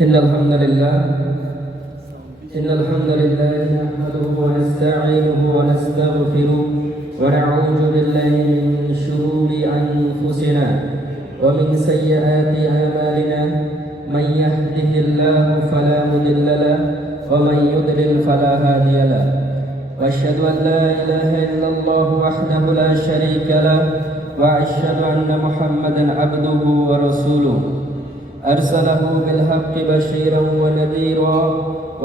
إن الحمد لله نحمده ونستعينه ونستغفره ونعوذ بالله من شرور أنفسنا ومن سيئات أعمالنا. من يهده الله فلا مضل له ومن يضلل فلا هادي له. وأشهد أن لا إله إلا الله وحده لا شريك له وأشهد أن محمدا عبده ورسوله أرسله بالحق بشيرا ونذيرا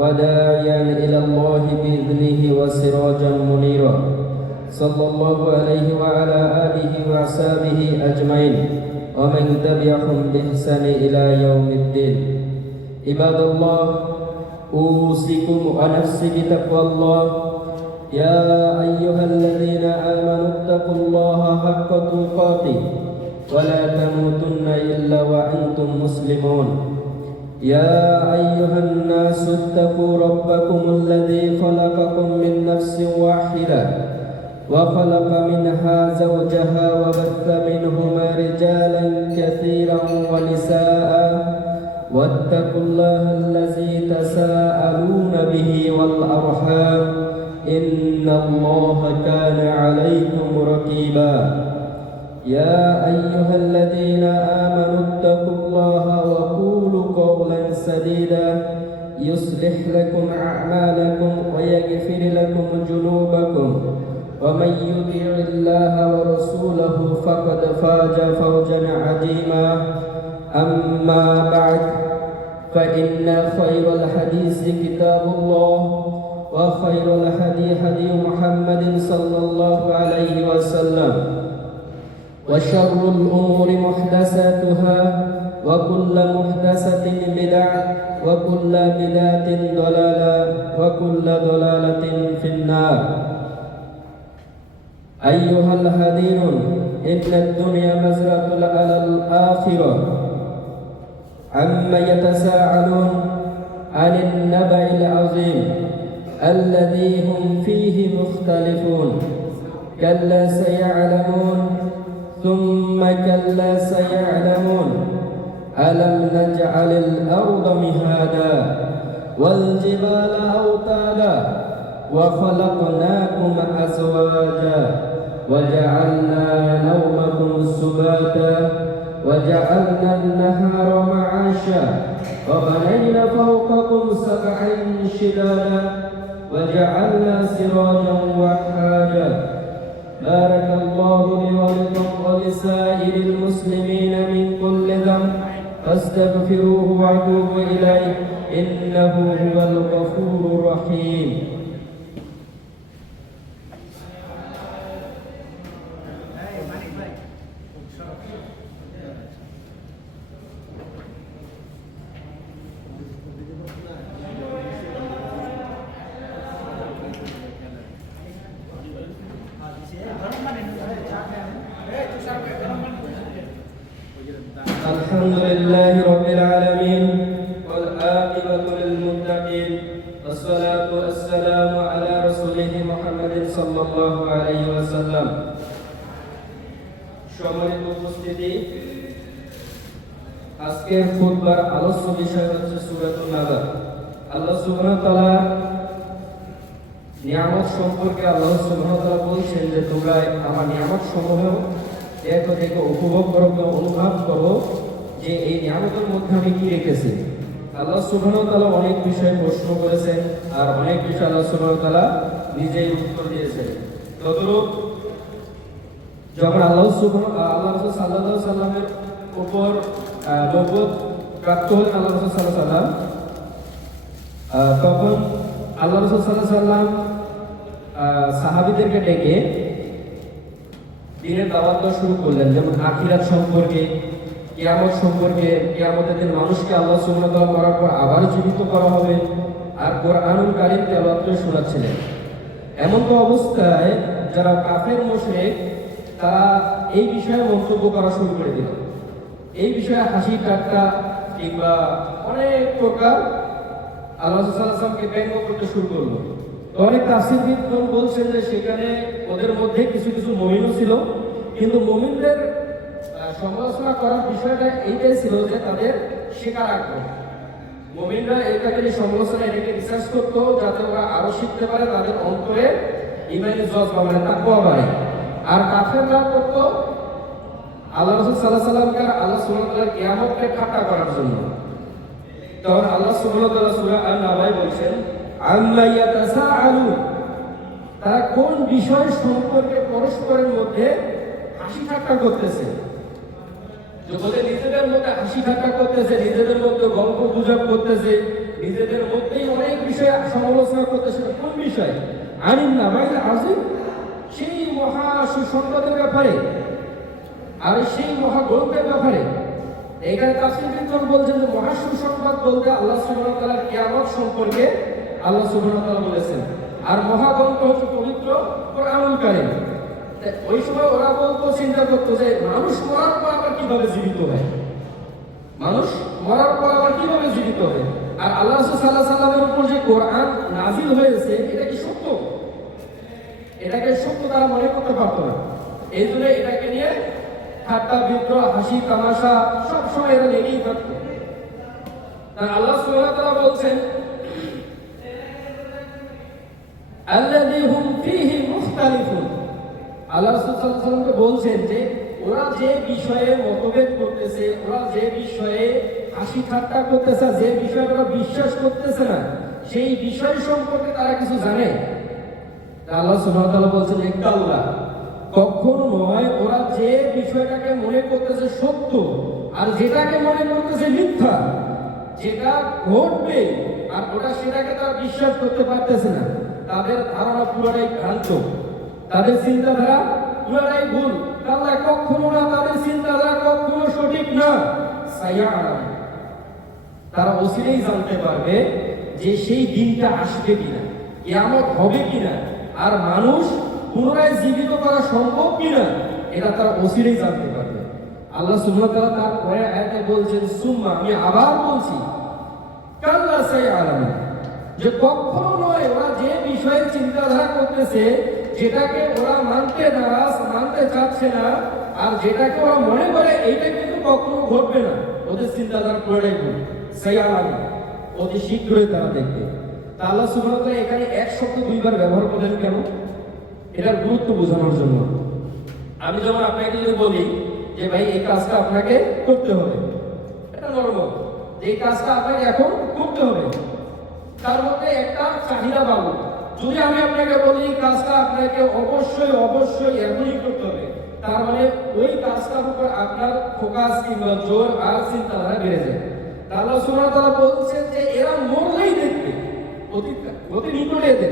وداعيا إلى الله بإذنه وسراجا منيرا. صلى الله عليه وعلى آله وأصحابه أجمعين ومن تبعهم بإحسان إلى يوم الدين. عباد الله، أوصيكم ونفسي بتقوى الله. يا أيها الذين آمنوا اتقوا الله حق تقاته ولا تموتن إلا وأنتم مسلمون. يا أيها الناس اتقوا ربكم الذي خلقكم من نفس واحدة وخلق منها زوجها وبث منهما رجالا كثيرا ونساء واتقوا الله الذي تساءلون به والأرحام إن الله كان عليكم رقيبا. يا أيها الذين آمنوا اتقوا الله وقولوا قولا سديدا يصلح لكم أعمالكم ويغفر لكم ذنوبكم ومن يطع الله ورسوله فقد فاز فوزا عظيما. أما بعد، فإن خير الحديث كتاب الله وخير الهدي هدي محمد صلى الله عليه وسلم وشر الأمور محدثاتها وكل محدثة بدعة وكل بدعة ضلالة وكل ضلالة في النار. أيها الحاضرون، إن الدنيا مزرعة على الآخرة. عما يتساءلون عن النبأ العظيم الذي هم فيه مختلفون. كلا سيعلمون ثم كلا سيعلمون. ألم نجعل الأرض مهادا والجبال أوتادا وخلقناكم أزواجا وجعلنا نومكم سباتا وجعلنا النهار معاشا وبنينا فوقكم سبعا شدادا وجعلنا سراجا وحاجا. بارك الله لي ولكم ولسائر المسلمين من كل ذنب فاستغفروه واتوبوا إليه إنه هو الغفور الرحيم. الحمد لله رب العالمين والعاقبة للمتقين والصلاة والسلام على رسوله محمد صلى الله عليه وسلم. সম্মানিত উপস্থিতি, আজকের খুতবার আলোচ্য বিষয় হচ্ছে সূরাতুন নাবা। আল্লাহ সুবহানাহু ওয়া তাআলা নিয়ামত সম্পর্কে আল্লাহ সুবহানাহু ওয়া তাআলা বলছেন যে তোমরা আমার নিয়ামত সমূহ দেখো উপভোগ করো, অনুভব করো যে এই নিয়ামতের মধ্যে আমি কি রেখেছি। আল্লাহ সুবহানাহু ওয়া তাআলা অনেক বিষয়ে প্রশ্ন করেছেন আর অনেক বিষয়ে আল্লাহ সুবহানাহু ওয়া তাআলা নিজেই উত্তর দিয়েছেন। তদ্রূপ যখন আল্লাহ রাসূল সাল্লাল্লাহু আলাইহি সাল্লামের উপর নবুয়ত প্রাপ্ত হলেন আল্লাহ রাসূল সাল্লাল্লাহু আলাইহি সাল্লাম, তখন আল্লাহ রাসূল সাল্লাল্লাহু আলাইহি সাল্লাম সাহাবীদেরকে ডেকে দিনের দাওয়াত দেওয়া শুরু করলেন, যেমন আখিরাত সম্পর্কে, কিয়ামত সম্পর্কে, কিয়ামতের দিন মানুষকে আল্লাহ সুবহানাহু ওয়া তাআলা করার পর আবার জীবিত করা হবে, আর কোরআনুল কারীম তেলাওয়াত করে শোনাচ্ছিলেন। এমন তো অবস্থায় যারা কাফের মুশরিক তারা এই বিষয়ে মন্তব্য করা শুরু করে দিল। এই বিষয়ে হাসি ঠাট্টা কিংবা অনেক প্রকার আল্লাহ সাল্লাল্লাহু আলাইহি ওয়াসাল্লামকে ব্যঙ্গ করতে শুরু করলো। অনেক তাফসীরবিদগণ বলছেন যে সেখানে ওদের মধ্যে কিছু কিছু মুমিনও ছিল, কিন্তু মুমিনদের সমালোচনা করার বিষয়টা এইটাই ছিল যে তাদের শেখার আগ্রহ। মুমিনরা এটাকে সমালোচনা এটাকে রিসার্চ করতো যাতে ওরা আরো শিখতে পারে, তাদের অন্তরে ইমানি জজবা মানে তাকওয়া বাড়ে। আর কাফেররা করতো আল্লাহ রাসূল সাল্লাল্লাহু আলাইহি সাল্লামকে আল্লাহ সুবহানাহু ওয়া তাআলা কিয়ামতকে ঠাট্টা করার জন্য। তখন আল্লাহ সুবহানাহু ওয়া তাআলা সূরা আন-নাবায় বলছেন, আম্মা ইয়াতাসাআলুন, তারা কোন বিষয় সম্পর্কে পরস্পরের মধ্যে হাসি ঠাট্টা করতেছে। বলতে নিজেদের মধ্যে হাসি ঠাট্টা করতেছে, নিজেদের মধ্যে গল্প গুজব করতেছে, নিজেদের মধ্যেই অনেক বিষয় সমালোচনা করতেছে। কোন বিষয়? আনিন নাবাইল আযীম, সেই মহা সুসংবাদের ব্যাপারে আর সেই মহা গ্রন্থের ব্যাপারে। এখানে তাফসীরবিদগণ বলছেন যে মহা সুসংবাদ বলতে আল্লাহ সুবহানাহু ওয়া তাআলার কিয়ামত সম্পর্কে আল্লাহ সুবহানাহু ওয়া তাআলা বলেছেন। আর মহাগ্রন্থ হচ্ছে পবিত্র কোরআনুল কারীম। ওই সময় ওরা বলতো, চিন্তা করতো যে মানুষ মরার পর আবার কিভাবে জীবিত হয়, মানুষ মরার পর আবার কিভাবে জীবিত হয়। আর আল্লাহ রাসূল সাল্লাল্লাহু আলাইহি সাল্লামের উপর যে কোরআন নাযিল হয়েছে এটা কি সত্য? এটাকে সত্য তারা মনে করতে পারতো না। এই জন্য এটাকে নিয়ে ঠাট্টা বিদ্রোহ হাসি তামাশা সবসময় এরা লেগেই থাকতো। আল্লাহ সুবহানাহু ওয়া তাআলা বলছেন, আল্লাযী হুম ফীহি মুখতালিফুন, আল্লাহ রাসূল সাল্লাল্লাহু আলাইহি ওয়াসাল্লামকে বলছেন যে ওরা যে বিষয়ে মতভেদ করতেছে, ওরা যে বিষয়ে হাসি ঠাট্টা করতেছে, যে বিষয়ে ওরা বিশ্বাস করতেছে না, সেই বিষয় সম্পর্কে তারা কিছু জানে। আল্লাহ সুবহানাহু ওয়া তাআলা বলছেন, ইকাল্লাহ, কখনো নয়, ওরা যে বিষয়টাকে মনে করতেছে সত্য আর যেটাকে মনে করতেছে মিথ্যা, যেটা ঘটবে আর ওটা সেটাকে তারা বিশ্বাস করতে পারতেছে না। তাদের ধারণা পুরোটাই ভ্রান্ত, তাদের চিন্তাধারা পুরোটাই ভুল। আল্লাহ কখনো না, তাদের চিন্তাধারা কখনো সঠিক না। সায়াআলাম, তারা অচিরেই জানতে পারবে যে সেই দিনটা আসবে কিনা, কিয়ামত হবে কিনা, আর মানুষ পুনরায় জীবিত করা সম্ভব কিনা, এটা তারা অচিরেই জানতে পারবে। আল্লাহ সুবহানাহু ওয়া তাআলা তারপরে আয়াতে বলছেন, সুম্মা, আমি আবার বলছি, কাল্লা সায়াআলাম, যে কখনো নয়, ওরা যে বিষয়ে চিন্তাধারা করতেছে, যেটাকে ওরা মানতে নারাজ, মানতে চাচ্ছে না, আর যেটাকে ওরা মনে করে এইটা কিন্তু কখনো ঘটবে না, ওদের চিন্তাধারা পুরোটাই ভুল। সায়াআলাম, অতি শীঘ্রই তারা দেখবে। তা আল্লাহ সুবহানাহু ওয়া তাআলা এখানে এক শব্দ দুইবার ব্যবহার করলেন কেন? এটার গুরুত্ব বোঝানোর জন্য। আমি যেমন আপনাকে যদি বলি যে ভাই এই কাজটা আপনাকে করতে হবে, এটা নরমাল, এই কাজটা আপনাকে এখন করতে হবে, তার মধ্যে একটা চাহিদা পাবো। যদি আমি আপনাকে বলি কাজটা আপনাকে অবশ্যই অবশ্যই এখনই করতে হবে, তার মানে ওই কাজটার উপর আপনার ফোকাস কিংবা জোর আর চিন্তাধারা বেড়ে যায়। আল্লাহ সুবহানাহু ওয়া তাআলা বলছেন যে এরা মরলেই দেখবে, অতি নিকটে দেখবে,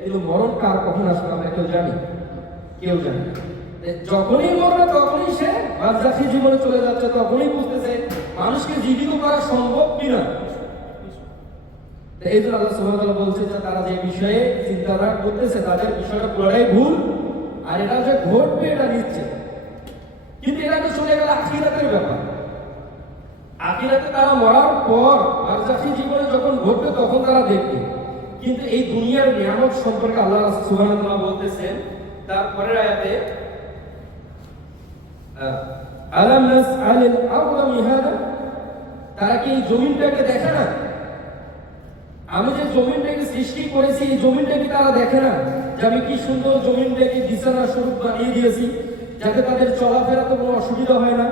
কিন্তু মরণ কার কখন আসবে আমরা কেউ জানি? কেউ জানি না। যখনই মরবে তখনই সে বারজাখী জীবনে চলে যাচ্ছে, তখনই বুঝতেছে মানুষকে জীবিত করা সম্ভব কিনা। এই জন্য আল্লাহ সুবহানাহু ওয়া তাআলা বলছে যে তারা যে বিষয়ে চিন্তাধারা করতেছে তাদের বিষয়টা পুরোটাই ভুল, আর এটা যে ঘটবে এটা নিচ্ছে। কিন্তু এটা তো চলে গেল আখিরাতের ব্যাপার। আখিরাতে তারা মরার পর বারজাখী জীবনে যখন ঘটবে তখন তারা দেখবে। কিন্তু এই দুনিয়ার নিয়ামত সম্পর্কে আল্লাহ সুবহানাহু ওয়া তাআলা বলতেছেন তারপরের আয়াতে, আলাম নাসআলিল আরদা মিহাদা, তারা কি এই জমিনটাকে দেখে না? আমি যে জমিনটাকে সৃষ্টি করেছি এই জমিনটাকে তারা দেখে না যে আমি কি সুন্দর জমিনটাকে বিছানা স্বরূপ বানিয়ে দিয়েছি, যাতে তাদের চলাফেরাতে কোনো অসুবিধা হয় না,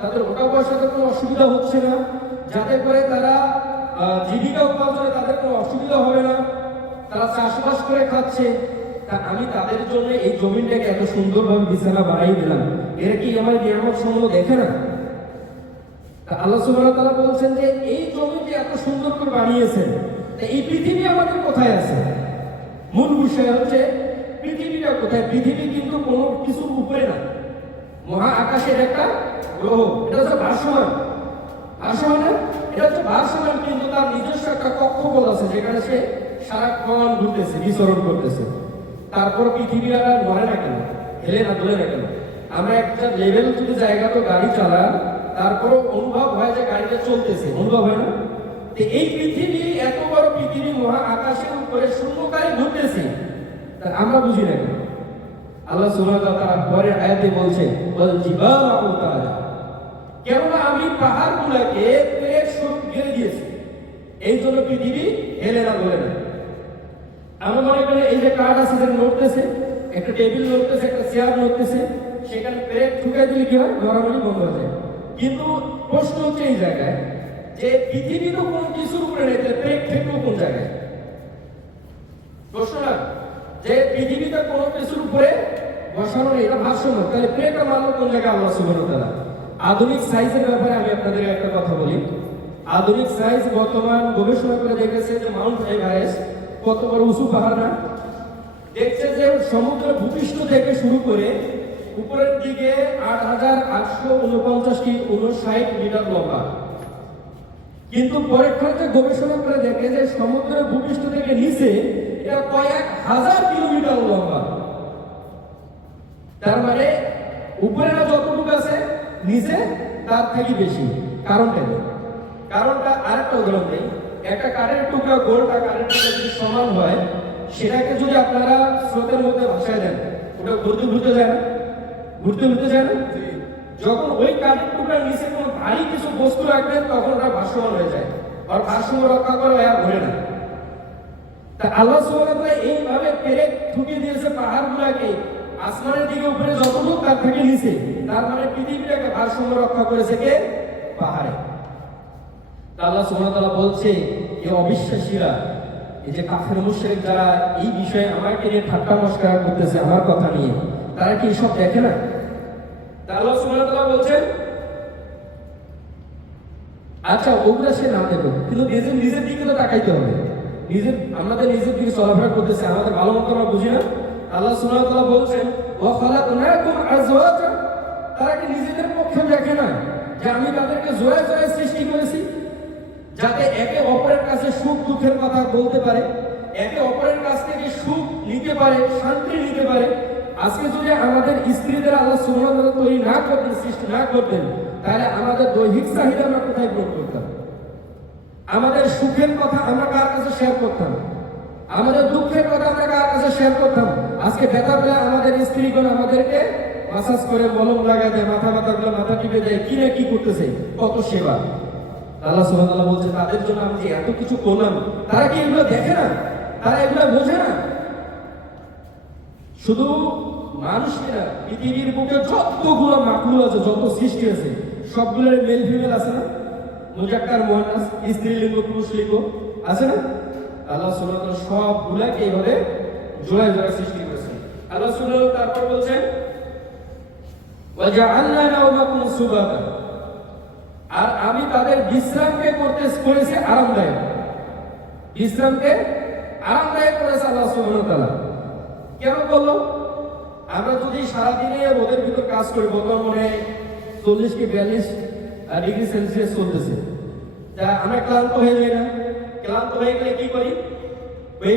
তাদের ওঠা বসাতে কোনো অসুবিধা হচ্ছে না, যাতে করে তারা জীবিকা উপার্জনে তাদের কোনো অসুবিধা হবে না, তারা চাষবাস করে খাচ্ছে। তা আমি তাদের জন্য এই জমিনটাকে এত সুন্দরভাবে বিছানা বানিয়ে দিলাম, এরা কি আমার নিয়ামত সমূহ দেখে না? তা আল্লাহ সুবহানাহু ওয়া তাআলা বলছেন যে এই জমিনকে এত সুন্দর করে বানিয়েছেন, এই পৃথিবী আমাদের কোথায় আছে? মূল বিষয় হচ্ছে পৃথিবীটা কোথায়। পৃথিবী কিন্তু কোনো কিছুর উপরে না, মহা আকাশের একটা গ্রহ, এটা হচ্ছে ভাসমান। ভাসমান এটা হচ্ছে ভাসমান, কিন্তু তার নিজস্ব একটা কক্ষপথ আছে যেখানে সে সারাক্ষণ ঘুরতেছে, বিচরণ করতেছে। তারপর পৃথিবী আর নড়ে না কেন, হেলে না দোলে না কেন? আমরা একটা লেভেল যদি জায়গা তো গাড়ি চালান, তারপরও অনুভব হয় যে গাড়িটা চলতেছে, অনুভব হয় না? এই পৃথিবী, এত বড় পৃথিবী মহা আকাশের উপরে শূন্যকারে ঘুরতেছে, আমরা বুঝি না কেন? আল্লাহ সুবহানাহু ওয়া তাআলা পরের আয়াতে বলছে, ওয়াল জিবালা আওতাদা, কেননা আমি পাহাড়গুলোকে প্লেট স্বরূপ ঘিরে দিয়েছি। এই জন্য পৃথিবী হেলে না বলে না। আমরা মনে করি এই যে কাঠ আছে যেটা নড়তেছে, একটা টেবিল নড়তেছে, একটা চেয়ার নড়তেছে, সেখানে ব্রেক ঠুকে দিলে কি হয়, নড়ানড়ি বন্ধ হয়ে যায়। কিন্তু প্রশ্ন হচ্ছে এই জায়গায় যে পৃথিবী তো কোনো কিছুর উপরে নেই, ব্রেক ঠেকলো কোন জায়গায়? প্রশ্ন না যে পৃথিবীতে কোনো কিছুর উপরে বসানো নেই, এটা ভারসাম্য, তাহলে ব্রেকটা মারলো কোন জায়গায়? আল্লাহ সুবহানাহু ওয়া তাআলা। আধুনিক সাইজের ব্যাপারে আমি আপনাদের একটা কথা বলি। আধুনিক সাইজ বর্তমান গবেষণা করে দেখেছে যে মাউন্ট এভারেস্ট কত বড় উঁচু পাহাড় না? দেখছে যে সমুদ্র ভূপৃষ্ঠ থেকে শুরু করে উপরের দিকে ৮,৮49 মিটার লম্বা। কিন্তু পরীক্ষাতে গবেষণা করে দেখে যে সমুদ্রের ভূপৃষ্ঠ থেকে নিচে এটা কয়েক হাজার কিলোমিটার লম্বা। তার মানে উপরে না যতটুকু আছে নিচে তার থেকে বেশি। কারণটা আরেকটা উদাহরণ দেই। একটা কাঠের টুকরা, গোলটা কাঠের টুকরা যদি সমান হয়, সেটাকে যদি আপনারা স্রোতের মধ্যে ভাসায় দেন, ওটা ঘুরতে যায় না? যখন ওই কাঠের টুকরার নিচে কোনো ভারী কিছু বস্তু রাখবেন তখন ওটা ভাসমান হয়ে যায়, আর ভারসাম্য রক্ষা করে ঘুরে না। তা আল্লাহ সুবহানাহু ওয়া তাআলা এইভাবে পেরেক ঠুকিয়ে দিয়েছে পাহাড়গুলোকে আসমানের দিকে, উপরে যতটুকু তার থেকে নিচে, তার মানে পৃথিবীটাকে ভারসাম্য রক্ষা করেছে কে? পাহাড়ে। আল্লাহ সুবহানাহু ওয়া তাআলা বলছে এই অবিশ্বাসীরা, এই যে কাফের মুশরিক যারা এই বিষয়ে আমাকে নিয়ে ঠাট্টা মশকরা করতেছে আমার কথা নিয়ে, তারা কি সব দেখে না? আল্লাহ সুবহানাহু ওয়া তাআলা বলছেন আচ্ছা ওগুলা সে না দেখো, কিন্তু নিজের দিকে তো তাকাইতে হবে। আমাদের নিজের দিকে চলাফেরা করতেছে, আমাদের ভালো মতো আমরা বুঝি না। আল্লাহ সুবহানাহু ওয়া তাআলা বলছেন ওয়া খালাকনাকুম আজওয়াজা, তারা কি নিজেদের পক্ষে দেখে না যে আমি তাদেরকে জোড়ায় জোড়ায় সৃষ্টি করেছি, যাতে একে অপরের কাছে সুখ দুঃখের কথা বলতে পারে, একে অপরের কাছ থেকে সুখ নিতে পারে, শান্তি নিতে পারে। আজকে যদি আমাদের স্ত্রীদের আল্লাহ সুবহানাহু ওয়া তাআলা তৈরি না করতেন, সৃষ্টি না করতেন, তাহলে আমাদের দৈহিক চাহিদা আমরা কোথায় পূরণ করতাম? আমাদের সুখের কথা আমরা কার কাছে শেয়ার করতাম? আমাদের দুঃখের কথা আমরা কার কাছে শেয়ার করতাম? আজকে ব্যথা পেলে আমাদের স্ত্রীগণ আমাদেরকে মাসাজ করে মলম লাগায় দেয়, মাথা ব্যথাগুলো মাথা টিপে দেয়, কি না কি করতেছে, কত সেবা। আল্লাহ সুবহানাহু ওয়া তাআলা বলছে তাদের জন্য আমি যে এত কিছু করলাম, তারা কি এগুলো দেখে না? তারা এগুলো বোঝে না? শুধু মানুষকে না, পৃথিবীর বুকে যতগুলো মাখলুক আছে, যত সৃষ্টি আছে, সবগুলোর মেল ফিমেল আছে না? মুজাক্কার মুআন্নাস, স্ত্রীলিঙ্গ পুরুষলিঙ্গ আছে না? আল্লাহ সুবহানাহু ওয়া তাআলা সবগুলোকে এইভাবে জোড়ায় জোড়ায় সৃষ্টি করেছেন। আল্লাহ সুবহানাহু ওয়া তাআলা তারপর বলছেন ওয়া জাআলনা নাওমাকুম সুবাতা, আর আমি তাদের বিশ্রামকে করেছি আরামদায়ক। বিশ্রামকে আরামদায়ক করেছে আল্লাহ সুবহানাহু ওয়া তাআলা। কেন বললো? আমরা যদি সারাদিনে রোদের ভিতর কাজ করি, বর্তমানে 40 কি 42 ডিগ্রি সেলসিয়াস চলতেছে, তা আমরা ক্লান্ত হয়ে যাই না? ক্লান্ত হয়ে গেলে কি করি? ওই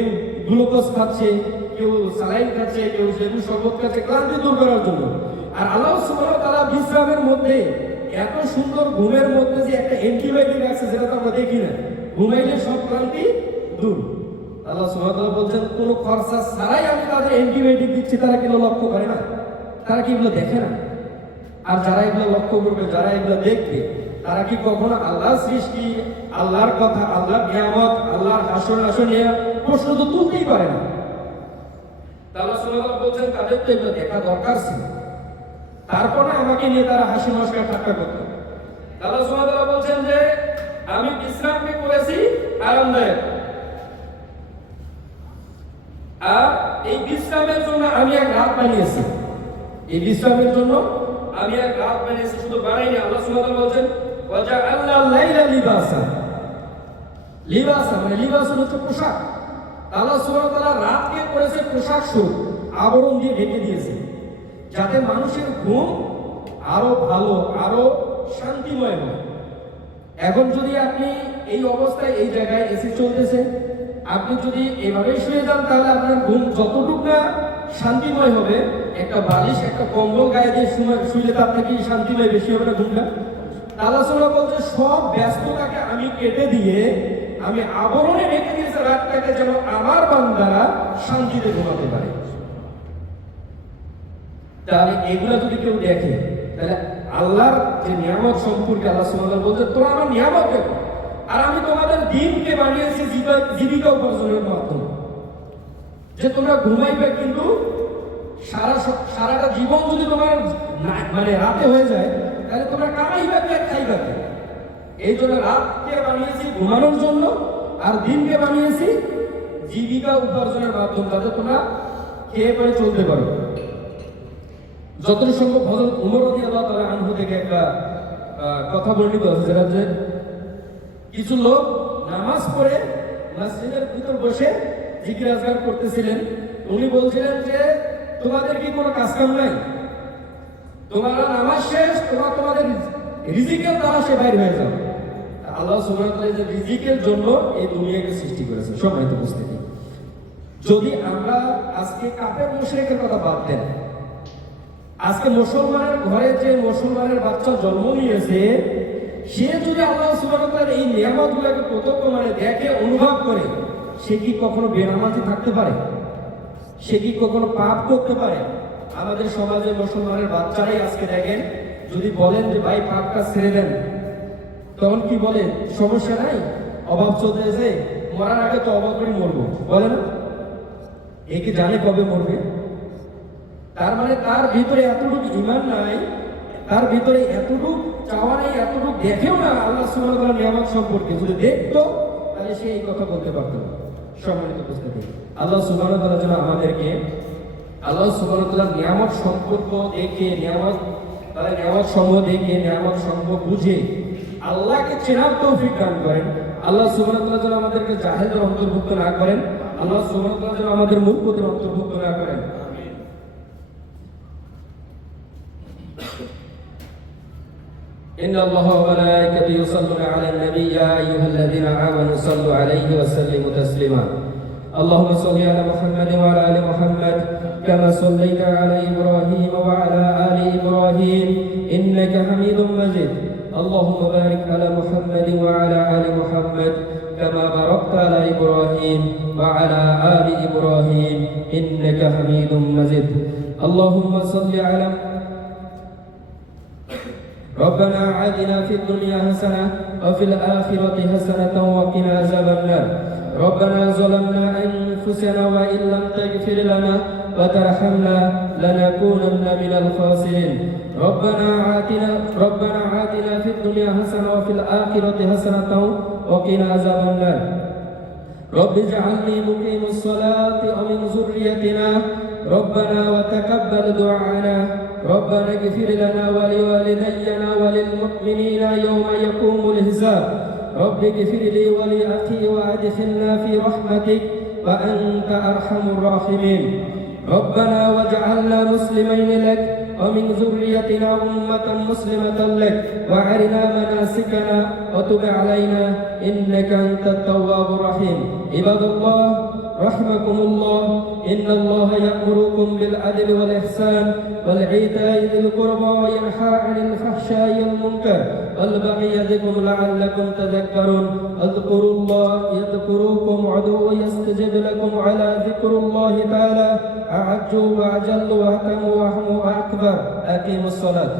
গ্লুকোজ খাচ্ছে, কেউ স্যালাইন খাচ্ছে, কেউ লেবু শরবত খাচ্ছে ক্লান্তি দূর করার জন্য। আর আল্লাহ সুবহানাহু ওয়া তাআলা বিশ্রামের মধ্যে, এত সুন্দর ঘুমের মধ্যে যে একটা অ্যান্টিবায়োটিক আছে, সেটা তো আমরা দেখি না। ঘুমাইলে সব ক্লান্তি দূর। আল্লাহ সুবহানাহু ওয়া তাআলা বলছেন কোনো খরচা ছাড়াই আমি তাদের অ্যান্টিবায়োটিক দিচ্ছি। তারা কি লক্ষ্য করে না? তারা কি এগুলো দেখে না? আর যারা এগুলো লক্ষ্য করবে, যারা এগুলো দেখবে, তারা কি কখনো আল্লাহর সৃষ্টি, আল্লাহর কথা, আল্লাহর নিয়ামত, আল্লাহর হাসর নাসর নিয়ে প্রশ্ন তো তুলতেই পারে না? আল্লাহ সুবহানাহু ওয়া তাআলা বলছেন তাদের তো এগুলো দেখা দরকার ছিল, তারপরে আমাকে নিয়ে তারা হাসি মশকরা ঠাট্টা করত। আল্লাহ সুবহানাহু ওয়া তাআলা বলছেন যে আমি বিশ্রামকে করেছি আরামদায়ক, আর এই বিশ্রামের জন্য আমি এক রাত বানিয়েছি। এই বিশ্রামের জন্য আমি এক রাত বানিয়েছি, শুধু বানাইনি। আল্লাহ সুবহানাহু ওয়া তাআলা বলছেন ওয়া জাআলনা লাইলা লিবাসা। লিবাসা মানে লিবাস হচ্ছে পোশাক। আল্লাহ সুবহানাহু ওয়া তাআলা রাতকে করেছে পোশাক স্বরূপ, আবরণ দিয়ে ঢেকে দিয়েছে, যাতে মানুষের ঘুম আরো ভালো, আরো শান্তিময় হয়। এখন যদি আপনি এই অবস্থায়, এই জায়গায় এসি চলতেছে, আপনি যদি এভাবে শুয়ে যান, তাহলে আপনার ঘুম যতটুকু না শান্তিময় হবে, একটা বালিশ, একটা কম্বল গায়ে দিয়ে শুইলে তার থেকে শান্তিময় বেশি হবে না ঘুমটা? আল্লাহ সুবহানাহু বলছে সব ব্যস্ততাকে আমি কেটে দিয়ে আমি আবরণে রেখে দিয়েছি রাতটাকে, যেন আমার বান্দারা শান্তিতে ঘুমাতে পারে। তাহলে এগুলা যদি কেউ দেখে, তাহলে আল্লাহর যে নিয়ামত সম্পর্কে আল্লাহ সুবহানাহু বলছে তোমরা আমার নিয়ামত দেখো, আর আমি তোমাদের দিনকে বানিয়েছি জীবিকা উপার্জনের মাধ্যম। যে তোমরা ঘুমাইবে, কিন্তু সারাটা জীবন যদি তোমার মানে রাতে হয়ে যায়, তাহলে তোমরা কামাইবে কে, খাইবে কে? এই জন্য রাতকে বানিয়েছি ঘুমানোর জন্য, আর দিনকে বানিয়েছি জীবিকা উপার্জনের মাধ্যম, যাতে তোমরা খেয়ে পরে চলতে পারো। যতটুকু সম্ভব হযরত ওমর রাদিয়াল্লাহু তাআলা আনহু থেকে একটা কথা বর্ণিত আছে, যেটা যে কিছু লোক নামাজ পড়ে মসজিদের ভিতর বসে জিকির আজকার করতেছিলেন। উনি বলছিলেন যে তোমাদের কি কোনো কাজ কাম নাই? তোমরা নামাজ শেষ, তোমাদের রিজিকের তালাশে বাইর হয়ে যাও। আল্লাহ সুবহানাহু ওয়া তাআলা যে রিজিকের জন্য এই দুনিয়াকে সৃষ্টি করেছে। সম্মানিত উপস্থিতি, যদি আমরা আজকে কাফের মুশরিকের কথা বাদ দেন, আজকে মুসলমানের ঘরে যে মুসলমানের বাচ্চা জন্ম নিয়েছে, সে যদি আল্লাহ সুবহানাহু ওয়া তাআলার এই নিয়ামতগুলোকে প্রত্যক্ষ মানে দেখে, অনুভব করে, সে কি কখনো বেনামাজি থাকতে পারে? সে কি কখনো পাপ করতে পারে? আমাদের সমাজে মুসলমানের বাচ্চারাই আজকে দেখেন, যদি বলেন যে ভাই পাপটা ছেড়ে দেন, তখন কি বলে, সমস্যা নাই, অভাব চলতেছে, মরার আগে তো অভাব করে মরবো, বলে না? এ কি জানে কবে মরবে? তার মানে তার ভিতরে এতটুকু ঈমান নাই, তার ভিতরে এতটুকু চাওয়া নাই, এতটুকু দেখেও না আল্লাহ সুবহানাহু ওয়া তাআলার নিয়ামত সম্পর্কে। যদি দেখতো তাহলে সে এই কথা বলতে পারত না। সম্মানিত উপস্থিতি, আল্লাহ সুবহানাহু ওয়া তাআলা যেন আমাদেরকে আল্লাহ সুবহানাহু ওয়া তাআলার নিয়ামত সম্পর্ক দেখে, তাদের নিয়ামত সমূহ দেখে, নিয়ামত সমূহ বুঝে আল্লাহকে চেনার তৌফিক দান করেন। আল্লাহ সুবহানাহু ওয়া তাআলা যেন আমাদেরকে জাহেলদের অন্তর্ভুক্ত না করেন। আল্লাহ সুবহানাহু ওয়া তাআলা যেন আমাদের মূর্খদের অন্তর্ভুক্ত না করেন। إن الله وملائكته يصلون على النبي يا أيها الذين آمنوا صلوا عليه وسلموا تسليما اللهم صل على محمد وعلى آل محمد كما صليت على إبراهيم وعلى آل إبراهيم إنك حميد مجيد اللهم بارك على محمد وعلى آل محمد كما باركت على إبراهيم وعلى آل إبراهيم إنك حميد مجيد اللهم صل على ربنا آتنا في الدنيا حسنة وفي الآخرة حسنة وقنا عذاب النار ربنا ظلمنا أنفسنا وإن لم تغفر لنا وترحمنا لنكونن من الخاسرين ربنا آتنا في الدنيا حسنة وفي الآخرة حسنة وقنا عذاب النار رب اجعلني مقيم الصلاة ومن ذريتنا ربنا وتقبل دعاءنا ربنا اغفر لنا ولوالدينا وللمؤمنين يوم يقوم الحساب رب اغفر لي ولأخي وأدخلنا في رحمتك وأنت أرحم الراحمين ربنا واجعلنا مسلمين لك ومن ذريتنا أمة مسلمة لك وأرنا مناسكنا وتب علينا إنك أنت التواب الرحيم عباد الله رحمكم الله إن الله يأمركم بالعدل والإحسان والإيتاء ذي القربى وينهى عن الفحشاء والمنكر والبغي يعظكم لعلكم تذكرون اذكروا الله يذكركم وادعوه يستجب لكم على ذكر الله تعالى أعج وأجل وأتم وأحم وأكبر أقيموا الصلاة